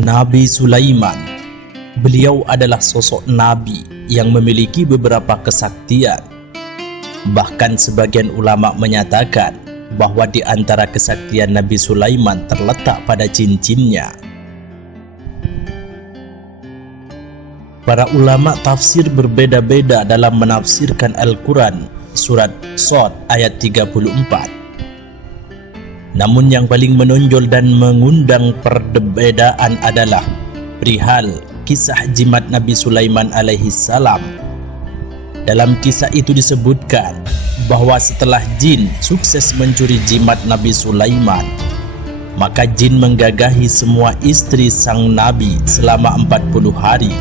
Nabi Sulaiman. Beliau adalah sosok nabi yang memiliki beberapa kesaktian. Bahkan sebagian ulama menyatakan bahwa di antara kesaktian Nabi Sulaiman terletak pada cincinnya. Para ulama tafsir berbeda-beda dalam menafsirkan Al-Quran surat Shad ayat 34. Namun yang paling menonjol dan mengundang perbedaan adalah perihal kisah jimat Nabi Sulaiman alaihi salam. Dalam kisah itu disebutkan bahwa setelah jin sukses mencuri jimat Nabi Sulaiman, maka jin menggagahi semua istri sang nabi selama 40 hari.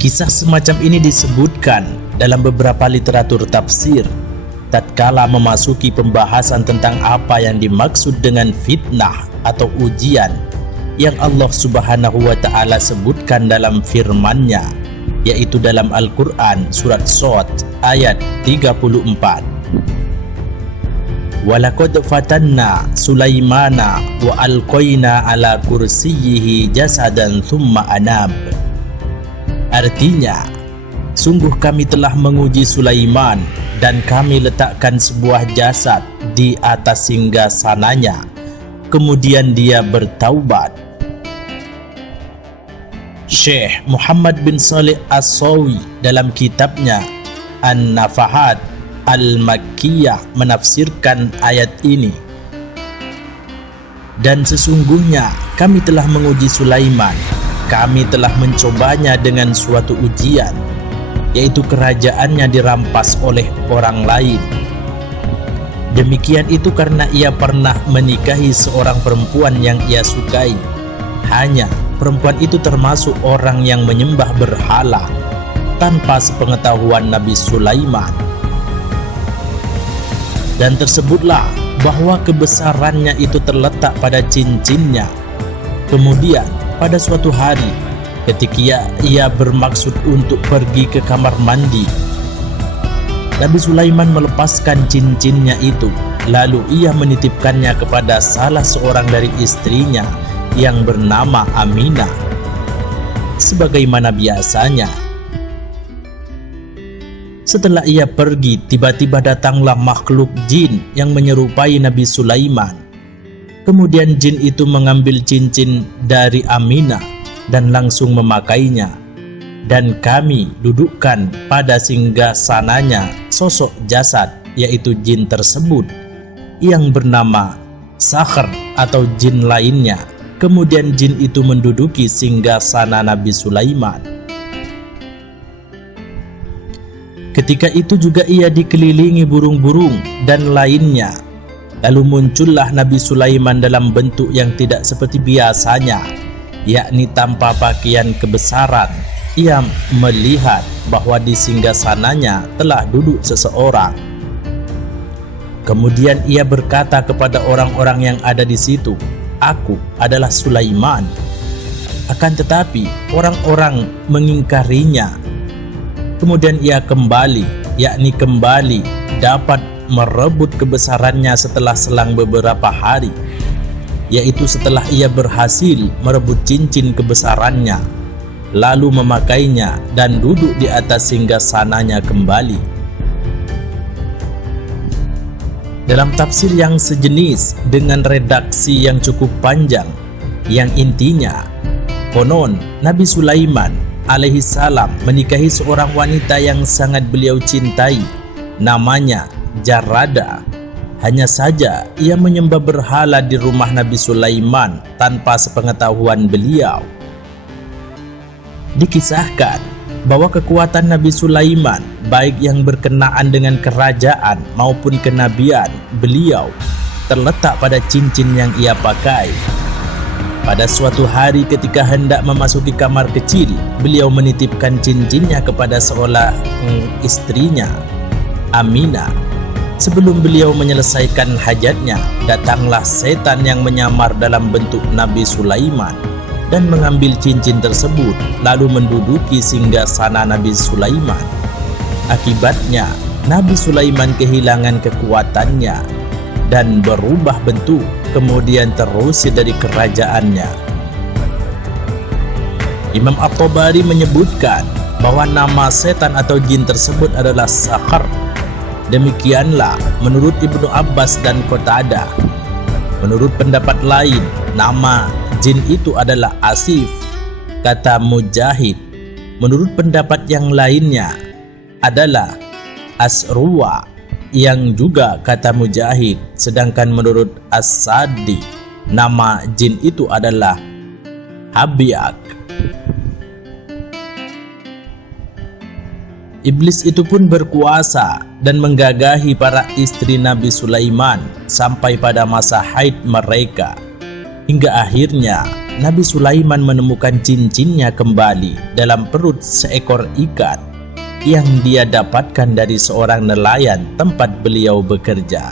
Kisah semacam ini disebutkan dalam beberapa literatur tafsir tatkala memasuki pembahasan tentang apa yang dimaksud dengan fitnah atau ujian yang Allah Subhanahu wa Ta'ala sebutkan dalam firman-Nya, yaitu dalam Al-Quran surat Shad ayat 34. Walaqad fatanna Sulaimana wa alqaina ala kursiyyihi jasadan thumma anab. Artinya, sungguh kami telah menguji Sulaiman dan kami letakkan sebuah jasad di atas singgasananya, kemudian dia bertaubat. Syekh Muhammad bin Shalih As-Sawi dalam kitabnya An-Nafahat Al-Makkiyah menafsirkan ayat ini. Dan sesungguhnya kami telah menguji Sulaiman, kami telah mencobanya dengan suatu ujian, yaitu kerajaannya dirampas oleh orang lain. Demikian itu karena ia pernah menikahi seorang perempuan yang ia sukai. Hanya perempuan itu termasuk orang yang menyembah berhala tanpa sepengetahuan Nabi Sulaiman. Dan tersebutlah bahwa kebesarannya itu terletak pada cincinnya. Kemudian pada suatu hari ketika ia bermaksud untuk pergi ke kamar mandi, Nabi Sulaiman melepaskan cincinnya itu, lalu ia menitipkannya kepada salah seorang dari istrinya yang bernama Aminah. Sebagaimana biasanya, setelah ia pergi, tiba-tiba datanglah makhluk jin yang menyerupai Nabi Sulaiman. Kemudian jin itu mengambil cincin dari Aminah dan langsung memakainya. Dan kami dudukkan pada singgasananya sosok jasad, yaitu jin tersebut yang bernama Sakhr atau jin lainnya. Kemudian jin itu menduduki singgasana Nabi Sulaiman. Ketika itu juga ia dikelilingi burung-burung dan lainnya. Lalu muncullah Nabi Sulaiman dalam bentuk yang tidak seperti biasanya, yakni tanpa pakaian kebesaran. Ia melihat bahwa di singgasananya telah duduk seseorang. Kemudian ia berkata kepada orang-orang yang ada di situ, "Aku adalah Sulaiman." Akan tetapi orang-orang mengingkarinya. Kemudian ia kembali, yakni kembali dapat merebut kebesarannya setelah selang beberapa hari, yaitu setelah ia berhasil merebut cincin kebesarannya, lalu memakainya dan duduk di atas singgasananya kembali. Dalam tafsir yang sejenis dengan redaksi yang cukup panjang, yang intinya, konon Nabi Sulaiman alaihi salam menikahi seorang wanita yang sangat beliau cintai, namanya Jarada. Hanya saja ia menyembah berhala di rumah Nabi Sulaiman tanpa sepengetahuan beliau. Dikisahkan bahwa kekuatan Nabi Sulaiman, baik yang berkenaan dengan kerajaan maupun kenabian beliau, terletak pada cincin yang ia pakai. Pada suatu hari ketika hendak memasuki kamar kecil, beliau menitipkan cincinnya kepada seorang istrinya, Aminah. Sebelum beliau menyelesaikan hajatnya, datanglah setan yang menyamar dalam bentuk Nabi Sulaiman dan mengambil cincin tersebut, lalu menduduki singgasana Nabi Sulaiman. Akibatnya, Nabi Sulaiman kehilangan kekuatannya. dan berubah bentuk, kemudian terusir dari kerajaannya. Imam At-Tabari menyebutkan bahwa nama setan atau jin tersebut adalah Sakhar. Demikianlah menurut Ibnu Abbas dan Qatadah. Menurut pendapat lain, nama jin itu adalah Asif, kata Mujahid. Menurut pendapat yang lainnya adalah Asruwa, yang juga kata Mujahid. Sedangkan menurut As-Sadi, nama jin itu adalah Habyak. Iblis itu pun berkuasa dan menggagahi para istri Nabi Sulaiman sampai pada masa haid mereka. Hingga akhirnya Nabi Sulaiman menemukan cincinnya kembali dalam perut seekor ikan yang dia dapatkan dari seorang nelayan tempat beliau bekerja.